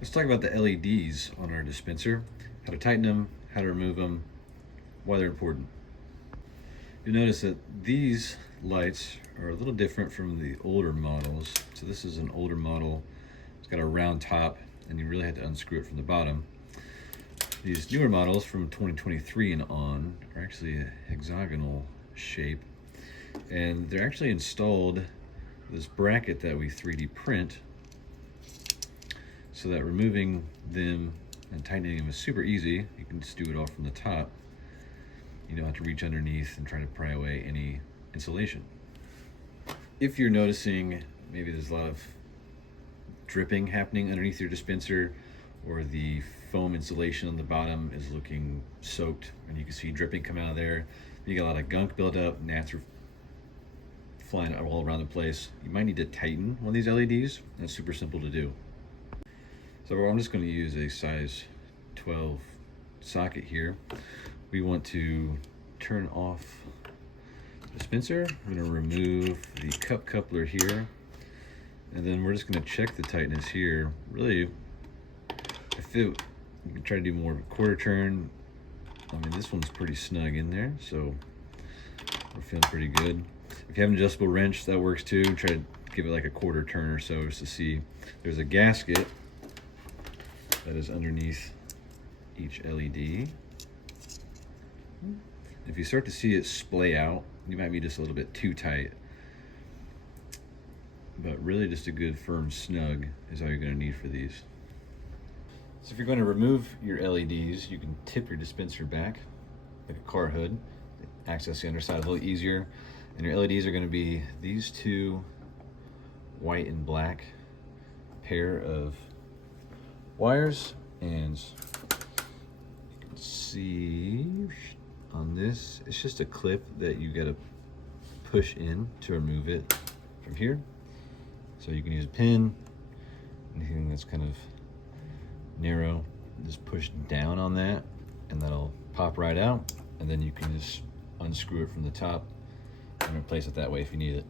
Let's talk about the LEDs on our dispenser, how to tighten them, how to remove them, why they're important. You'll notice that these lights are a little different from the older models. So this is an older model. It's got a round top and you really had to unscrew it from the bottom. These newer models from 2023 and on are actually a hexagonal shape, and they're actually installed this bracket that we 3D print so that removing them and tightening them is super easy. You can just do it all from the top. You don't have to reach underneath and try to pry away any insulation. If you're noticing maybe there's a lot of dripping happening underneath your dispenser, or the foam insulation on the bottom is looking soaked and you can see dripping come out of there, you got a lot of gunk built up, gnats are flying all around the place, you might need to tighten one of these LEDs. That's super simple to do. So I'm just going to use a size 12 socket here. We want to turn off the dispenser. I'm going to remove the cup coupler here, and then we're just going to check the tightness here. Really, you can try to do more of a quarter turn. I mean, this one's pretty snug in there, so we're feeling pretty good. If you have an adjustable wrench, that works too. Try to give it like a quarter turn or so just to see. There's a gasket that is underneath each LED. If you start to see it splay out, you might be just a little bit too tight. But really just a good firm snug is all you're going to need for these. So if you're going to remove your LEDs, you can tip your dispenser back like a car hood. Access the underside a little easier. And your LEDs are going to be these two white and black pair of wires, and you can see on this, it's just a clip that you got to push in to remove it from here. So you can use a pin, anything that's kind of narrow, just push down on that and that'll pop right out, and then you can just unscrew it from the top and replace it that way if you need it.